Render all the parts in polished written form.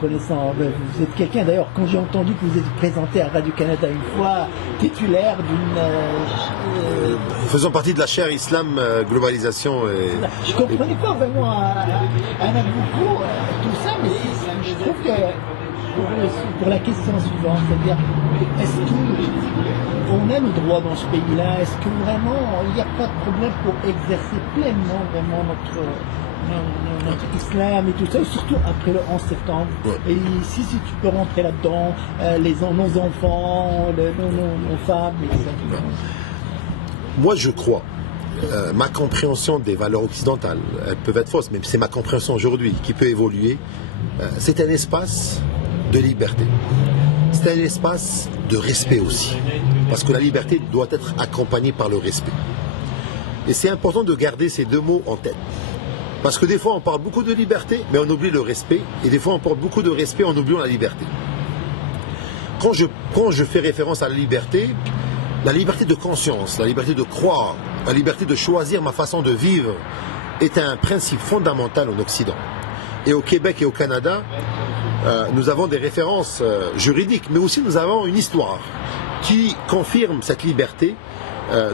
connaissant, vous êtes quelqu'un d'ailleurs, quand j'ai entendu que vous êtes présenté à Radio-Canada une fois, titulaire d'une... Faisons partie de la chaire Islam, Globalisation Je ne comprenais pas vraiment un beaucoup tout ça, mais je trouve que pour la question suivante, c'est-à-dire, est-ce qu'on a le droit dans ce pays-là? Est-ce que vraiment il n'y a pas de problème pour exercer pleinement vraiment notre islam et tout ça, et surtout après le 11 septembre. Ouais. Et si tu peux rentrer là-dedans, nos enfants, nos femmes, et tout ça. Moi, je crois, ma compréhension des valeurs occidentales, elles peuvent être fausses, mais c'est ma compréhension aujourd'hui qui peut évoluer. C'est un espace de liberté. C'est un espace de respect aussi. Parce que la liberté doit être accompagnée par le respect. Et c'est important de garder ces deux mots en tête. Parce que des fois, on parle beaucoup de liberté, mais on oublie le respect. Et des fois, on parle beaucoup de respect en oubliant la liberté. Quand je fais référence à la liberté de conscience, la liberté de croire, la liberté de choisir ma façon de vivre est un principe fondamental en Occident. Et au Québec et au Canada, nous avons des références juridiques, mais aussi nous avons une histoire qui confirme cette liberté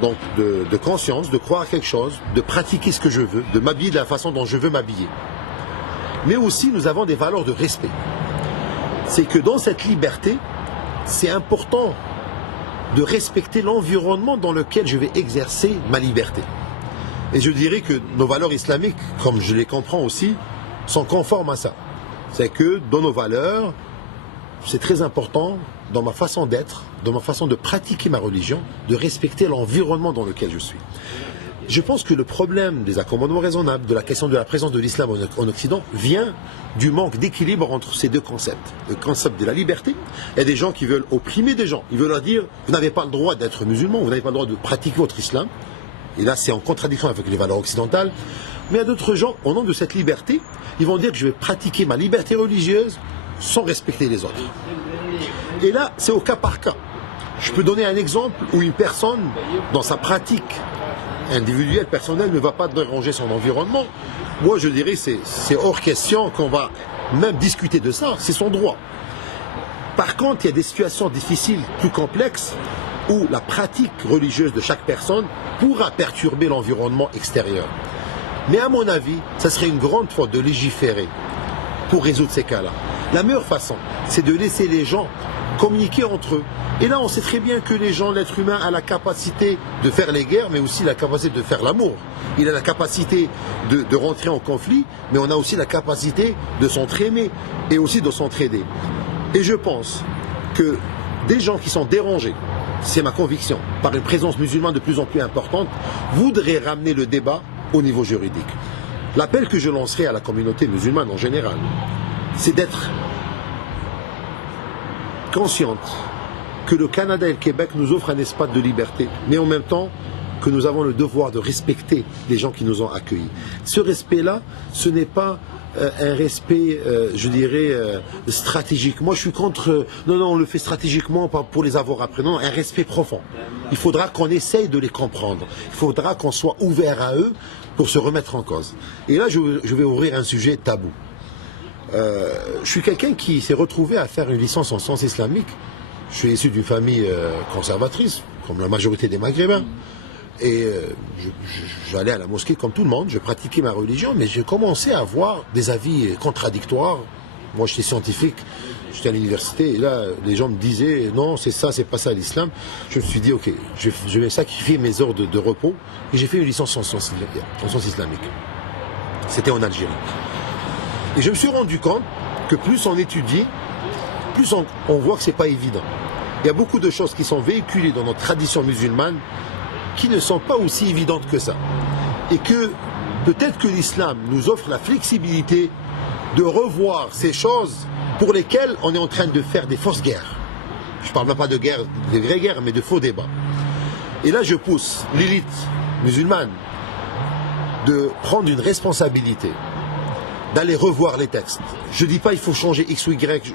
donc de conscience, de croire à quelque chose, de pratiquer ce que je veux, de m'habiller de la façon dont je veux m'habiller. Mais aussi nous avons des valeurs de respect. C'est que dans cette liberté, c'est important de respecter l'environnement dans lequel je vais exercer ma liberté. Et je dirais que nos valeurs islamiques, comme je les comprends aussi, sont conformes à ça. C'est que dans nos valeurs, c'est très important, dans ma façon d'être, dans ma façon de pratiquer ma religion, de respecter l'environnement dans lequel je suis. Je pense que le problème des accommodements raisonnables, de la question de la présence de l'islam en Occident, vient du manque d'équilibre entre ces deux concepts. Le concept de la liberté, il y a des gens qui veulent opprimer des gens. Ils veulent leur dire, vous n'avez pas le droit d'être musulman, vous n'avez pas le droit de pratiquer votre islam. Et là, c'est en contradiction avec les valeurs occidentales. Mais il y a d'autres gens, au nom de cette liberté, ils vont dire que je vais pratiquer ma liberté religieuse sans respecter les autres. Et là, c'est au cas par cas. Je peux donner un exemple où une personne, dans sa pratique individuelle, personnelle, ne va pas déranger son environnement. Moi, je dirais que c'est hors question qu'on va même discuter de ça. C'est son droit. Par contre, il y a des situations difficiles, plus complexes, où la pratique religieuse de chaque personne pourra perturber l'environnement extérieur. Mais à mon avis, ça serait une grande faute de légiférer pour résoudre ces cas-là. La meilleure façon, c'est de laisser les gens communiquer entre eux. Et là, on sait très bien que les gens, l'être humain a la capacité de faire les guerres, mais aussi la capacité de faire l'amour. Il a la capacité de rentrer en conflit, mais on a aussi la capacité de s'entraimer et aussi de s'entraider. Et je pense que des gens qui sont dérangés, c'est ma conviction, par une présence musulmane de plus en plus importante, voudraient ramener le débat au niveau juridique. L'appel que je lancerai à la communauté musulmane en général, c'est d'être consciente que le Canada et le Québec nous offrent un espace de liberté, mais en même temps que nous avons le devoir de respecter les gens qui nous ont accueillis. Ce respect-là, ce n'est pas un respect, je dirais, stratégique. Moi, je suis contre, non, on le fait stratégiquement, pas pour les avoir après. Non, un respect profond. Il faudra qu'on essaye de les comprendre. Il faudra qu'on soit ouvert à eux pour se remettre en cause. Et là, je vais ouvrir un sujet tabou. Je suis quelqu'un qui s'est retrouvé à faire une licence en sciences islamiques. Je suis issu d'une famille conservatrice, comme la majorité des Maghrébins. Et j'allais à la mosquée comme tout le monde, je pratiquais ma religion, mais j'ai commencé à avoir des avis contradictoires. Moi, j'étais scientifique, j'étais à l'université, et là, les gens me disaient, non, c'est ça, c'est pas ça l'islam. Je me suis dit, ok, je vais sacrifier mes heures de repos, et j'ai fait une licence en sciences islamiques. C'était en Algérie. Et je me suis rendu compte que plus on étudie, plus on voit que c'est pas évident. Il y a beaucoup de choses qui sont véhiculées dans notre tradition musulmane qui ne sont pas aussi évidentes que ça. Et que peut-être que l'islam nous offre la flexibilité de revoir ces choses pour lesquelles on est en train de faire des fausses guerres. Je ne parle même pas de guerre, de vraies guerres, mais de faux débats. Et là, je pousse l'élite musulmane de prendre une responsabilité d'aller revoir les textes. Je ne dis pas il faut changer X ou Y,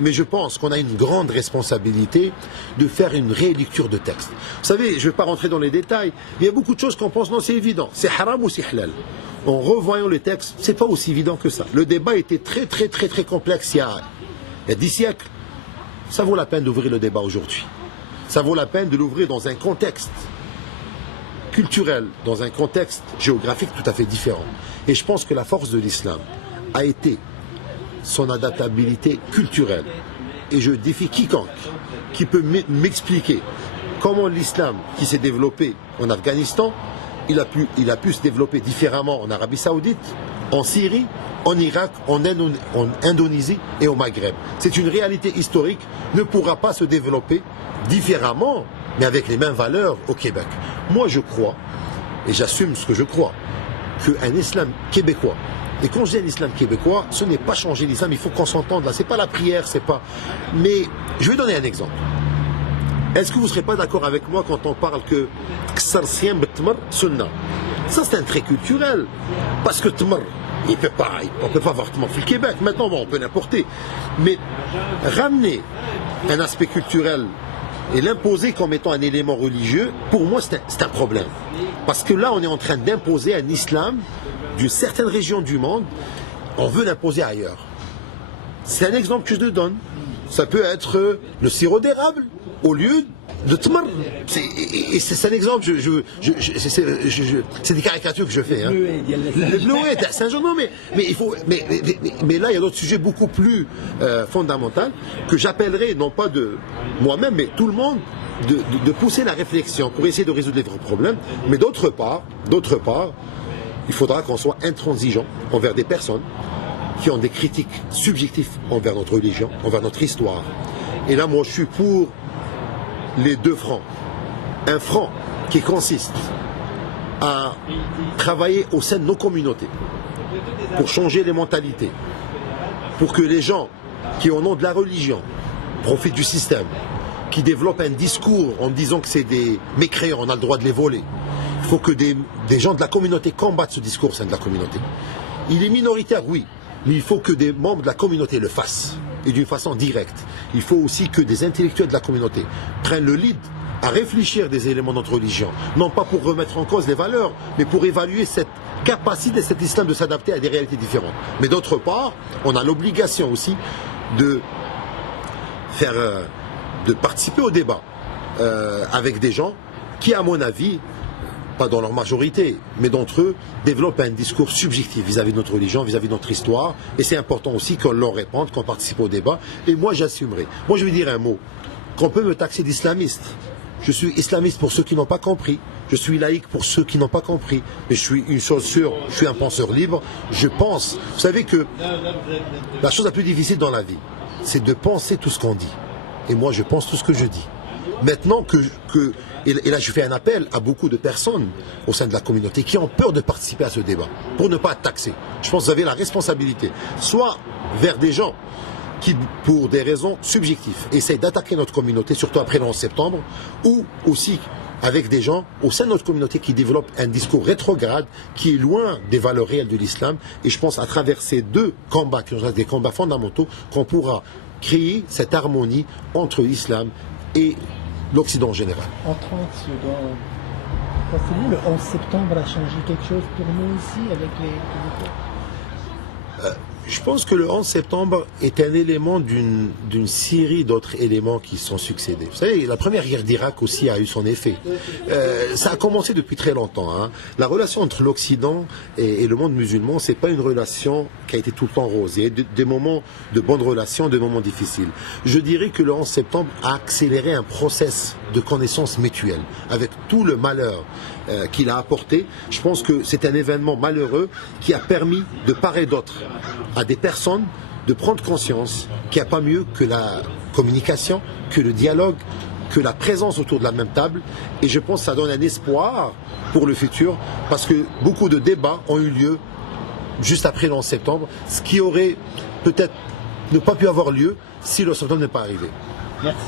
mais je pense qu'on a une grande responsabilité de faire une réélecture de texte. Vous savez, je ne vais pas rentrer dans les détails, mais il y a beaucoup de choses qu'on pense, non, c'est évident, c'est haram ou c'est halal. En revoyant les textes, c'est pas aussi évident que ça. Le débat était très complexe il y a 10 siècles. Ça vaut la peine d'ouvrir le débat aujourd'hui. Ça vaut la peine de l'ouvrir dans un contexte culturel, dans un contexte géographique tout à fait différent. Et je pense que la force de l'islam a été son adaptabilité culturelle. Et je défie quiconque qui peut m'expliquer comment l'islam qui s'est développé en Afghanistan, il a pu se développer différemment en Arabie Saoudite, en Syrie, en Irak, en Indonésie et au Maghreb. C'est une réalité historique, ne pourra pas se développer différemment, mais avec les mêmes valeurs au Québec. Moi je crois, et j'assume ce que je crois, qu'un islam québécois, et quand je dis un islam québécois, ce n'est pas changer l'islam, il faut qu'on s'entende là, c'est pas la prière, c'est pas... Mais je vais donner un exemple. Est-ce que vous ne serez pas d'accord avec moi quand on parle que Ksar Siyam B'Tmar Sunna? Ça c'est un trait culturel, parce que Tmar, on ne peut pas avoir Tmar au Québec, maintenant bon, on peut l'importer, mais ramener un aspect culturel et l'imposer comme étant un élément religieux, pour moi c'est un problème. Parce que là on est en train d'imposer un islam d'une certaine région du monde, on veut l'imposer ailleurs. C'est un exemple que je te donne. Ça peut être le sirop d'érable au lieu de tmar. C'est un exemple, c'est des caricatures que je fais. Hein. Le bleuet, c'est un genre, non, mais là il y a d'autres sujets beaucoup plus fondamentaux que j'appellerais, non pas de moi-même, mais tout le monde, de pousser la réflexion pour essayer de résoudre les vrais problèmes. Mais d'autre part, il faudra qu'on soit intransigeant envers des personnes qui ont des critiques subjectives envers notre religion, envers notre histoire. Et là, moi, je suis pour les deux fronts. Un front qui consiste à travailler au sein de nos communautés pour changer les mentalités, pour que les gens qui, au nom de la religion, profitent du système, qui développent un discours en disant que c'est des mécréants, on a le droit de les voler. Il faut que des gens de la communauté combattent ce discours au sein de la communauté. Il est minoritaire, oui, mais il faut que des membres de la communauté le fassent, et d'une façon directe. Il faut aussi que des intellectuels de la communauté prennent le lead à réfléchir des éléments de notre religion, non pas pour remettre en cause les valeurs, mais pour évaluer cette capacité de cet islam de s'adapter à des réalités différentes. Mais d'autre part, on a l'obligation aussi de participer au débat avec des gens qui, à mon avis, pas dans leur majorité, mais d'entre eux, développent un discours subjectif vis-à-vis de notre religion, vis-à-vis de notre histoire. Et c'est important aussi qu'on leur réponde, qu'on participe au débat. Et moi, j'assumerai. Moi, je vais dire un mot. Qu'on peut me taxer d'islamiste. Je suis islamiste pour ceux qui n'ont pas compris. Je suis laïque pour ceux qui n'ont pas compris. Mais je suis une chose sûre, je suis un penseur libre. Je pense. Vous savez que la chose la plus difficile dans la vie, c'est de penser tout ce qu'on dit. Et moi, je pense tout ce que je dis. Maintenant et là je fais un appel à beaucoup de personnes au sein de la communauté qui ont peur de participer à ce débat, pour ne pas être taxés. Je pense que vous avez la responsabilité, soit vers des gens qui, pour des raisons subjectives, essayent d'attaquer notre communauté, surtout après le 11 septembre, ou aussi avec des gens au sein de notre communauté qui développent un discours rétrograde, qui est loin des valeurs réelles de l'islam. Et je pense à travers ces deux combats, qui sont des combats fondamentaux, qu'on pourra créer cette harmonie entre l'islam et l'Occident en général. En 30 secondes, pensez-vous le 11 septembre a changé quelque chose pour nous ici avec les Québécois? Je pense que le 11 septembre est un élément d'une série d'autres éléments qui sont succédés. Vous savez, la première guerre d'Irak aussi a eu son effet. Ça a commencé depuis très longtemps. Hein. La relation entre l'Occident et le monde musulman, c'est pas une relation qui a été tout le temps rose. Il y a des moments de bonnes relations, des moments difficiles. Je dirais que le 11 septembre a accéléré un process de connaissance mutuelle, avec tout le malheur qu'il a apporté. Je pense que c'est un événement malheureux qui a permis de part et d'autre à des personnes de prendre conscience qu'il n'y a pas mieux que la communication, que le dialogue, que la présence autour de la même table. Et je pense que ça donne un espoir pour le futur, parce que beaucoup de débats ont eu lieu juste après le 11 septembre, ce qui aurait peut-être ne pas pu avoir lieu si le 11 septembre n'est pas arrivé. Merci.